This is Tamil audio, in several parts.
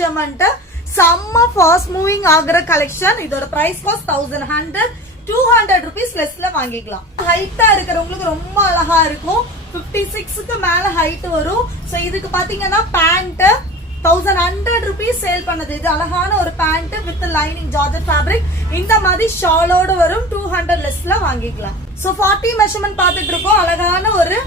மெஷர்மெண்ட் செம்ம ஃபாஸ்ட் மூவிங் ஆகுற கலெக்ஷன். இதோட பிரைஸ் காஸ்ட் 1100 200 rupees லெஸ்ல வாங்கிக்கலாம். ஹைட்டா இருக்கிறவங்களுக்கு ரொம்ப அழகா இருக்கும். 56க்கு மேல ஹைட் வரும். சோ இதுக்கு பாத்தீங்கன்னா பேண்ட் 1100 rupees சேல் பண்ணது. இது அழகான ஒரு pant with lining georgette fabric. இந்த மாதிரி ஷாலோட வரும். 200 லெஸ்ல வாங்கிக்கலாம். சோ 40 மெஷர்மெண்ட் பாத்துட்டு இருக்கோம். அழகான ஒரு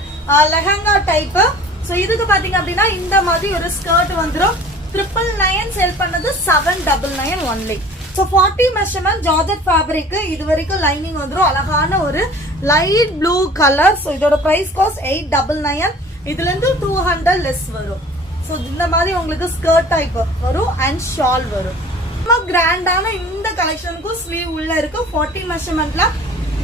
லெஹங்கா டைப். சோ இதுக்கு பாத்தீங்க அப்படின்னா இந்த மாதிரி ஒரு ஸ்கர்ட் வந்துரும். 999 சேல் பண்ணது 799 only. So 40 measurement georgette fabric. இது வரைக்கும் லைனிங் வந்துரும். அழகான ஒரு லைட் ப்ளூ கலர். சோ இதோட பிரைஸ் காஸ்ட் 899. இதுல இருந்து 200 லெஸ் வரும். சோ இந்த மாதிரி உங்களுக்கு ஸ்கர்ட் டைப் வரும் அண்ட் ஷால் வரும். ரொம்ப கிராண்டான இந்த கலெக்ஷனுக்கும் ஸ்லீவ் உள்ள இருக்கு. 40 மெஷர்மெண்ட்ல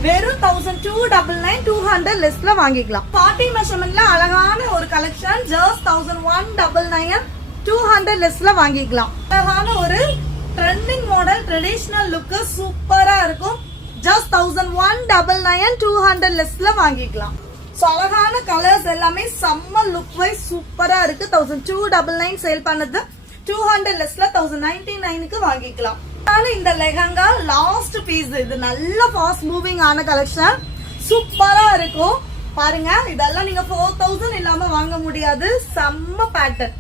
வெறும் 1299 200 லெஸ்ல வாங்கிக்கலாம். 40 மெஷர்மெண்ட்ல அழகான ஒரு கலெக்ஷன் ஜஸ்ட் 1199 200 லெஸ்ல வாங்கிக்கலாம். அழகான ஒரு ட்ரெண்டிங் மாடல் ட்ரெடிஷனல் லுக் சூப்பரா இருக்கும். ஜஸ்ட் 1199 200 லெஸ்ல வாங்கிக்கலாம். சோ அழகான கலர்ஸ் எல்லாமே செம்ம லுக் வைஸ் சூப்பரா இருக்கு. 1299 சேல் பண்ணது 200 லெஸ்ல 1099க்கு வாங்கிக்கலாம். இந்த லெஹங்கா லாஸ்ட் பீஸ். இது நல்ல ஃபாஸ்ட் மூவிங் ஆன கலெக்ஷன். சூப்பரா இருக்கும் பாருங்க. இதெல்லாம் நீங்க 4000 இல்லாம வாங்க முடியாது. செம்ம பேட்டர்ன்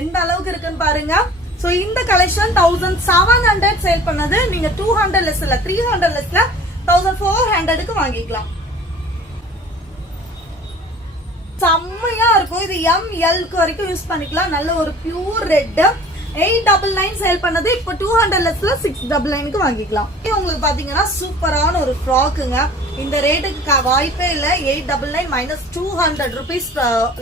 எந்த அளவுக்கு இருக்குன்னு பாருங்க. சோ இந்த கலெக்ஷன் 1700 சேல் பண்ணது நீங்க 200 லெஸ் இல்ல 300 லெஸ்ல 1400க்கு வாங்கிக்கலாம். செம்மையா இருக்கும். இது ML வரைக்கும் யூஸ் பண்ணிக்கலாம். நல்ல ஒரு பியூர் ரெட். 899 சேல் பண்ணது இப்போ 200 லெஸ்ல 699க்கு வாங்கிக்கலாம். உங்களுக்கு பாத்தீங்கன்னா சூப்பரான ஒரு ஃப்ராக்குங்க. இந்த ரேட்டுக்கு வாய்ப்பே இல்ல. 899 மைனஸ் 200 rupees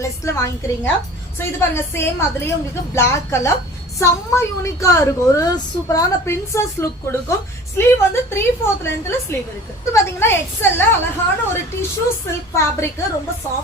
லெஸ்ல வாங்கிக்கிறீங்க. சோ இது பாருங்க சேம் அதுலயே உங்களுக்கு பிளாக் கலர் செம்ம யூனிக்கா இருக்கும். ஒரு சூப்பரான பிரின்சஸ் லுக் கொடுக்கும். ஸ்லீவ் வந்து 3/4 லென்த்ல ஸ்லீவ் இருக்கு. இது பாத்தீங்கன்னா XL அழகான ஒரு டிஷ்யூ சில்க் ஃபேப்ரிக். ரொம்ப சாஃப்ட்